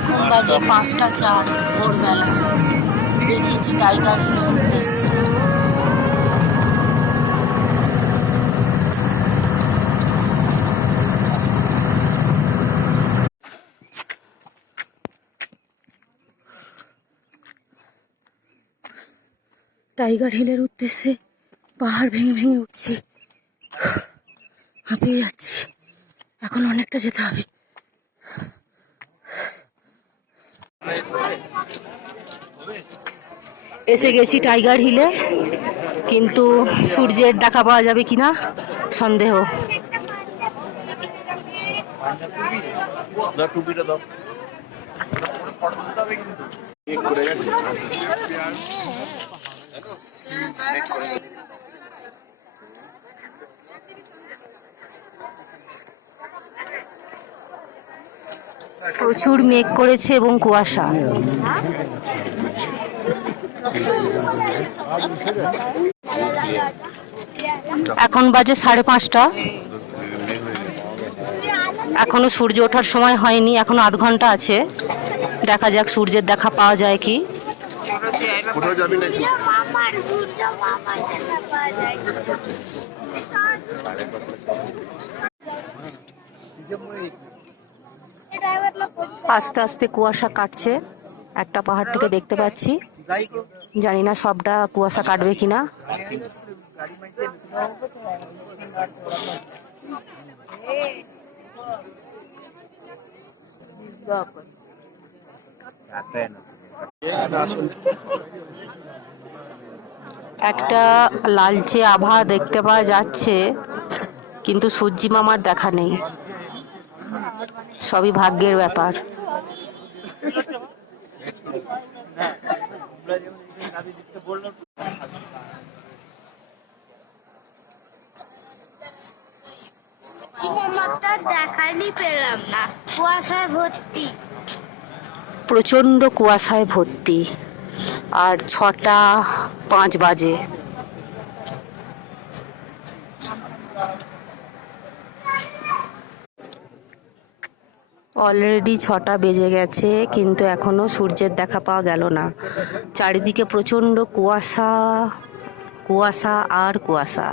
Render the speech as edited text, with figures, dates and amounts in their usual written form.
এখন বাজে 5টা 4 ভোরবেলা। বেরিয়েছি টাইগার হিলের উদ্দেশ্যে। টাইগার হিলের উদ্দেশ্যে পাহাড় ভেঙে ভেঙে উঠছি, হাঁপিয়ে যাচ্ছি। এখন অনেকটা যেতে হবে। এসে গেছি টাইগার হিলে, কিন্তু সূর্যের দেখা পাওয়া যাবে কিনা সন্দেহ। প্রচুর মেঘ করেছে এবং কুয়াশা। এখন বাজে 5:30। এখনো সূর্য ওঠার সময় হয়নি, এখনো আধ ঘন্টা আছে। দেখা যাক সূর্যের দেখা পাওয়া যায় কি। আস্তে আস্তে কুয়াশা কাটছে। একটা পাহাড় থেকে দেখতে পাচ্ছি, জানি না সবটা কুয়াশা কাটবে কিনা। একটা লালচে আভা দেখতে পাওয়া যাচ্ছে, কিন্তু সূর্যি মামার দেখা নেই। সবই ভাগ্যের ব্যাপার। দেখাই পেলাম না, কুয়াশায় ভর্তি। প্রচন্ড কুয়াশায় ভর্তি। আর 6টা 5 বাজে। অলরেডি 6টা বেজে গেছে, কিন্তু এখনো সূর্যের দেখা পাওয়া গেল না। চারিদিকে প্রচন্ড কুয়াশা, কুয়াশা আর কুয়াশা।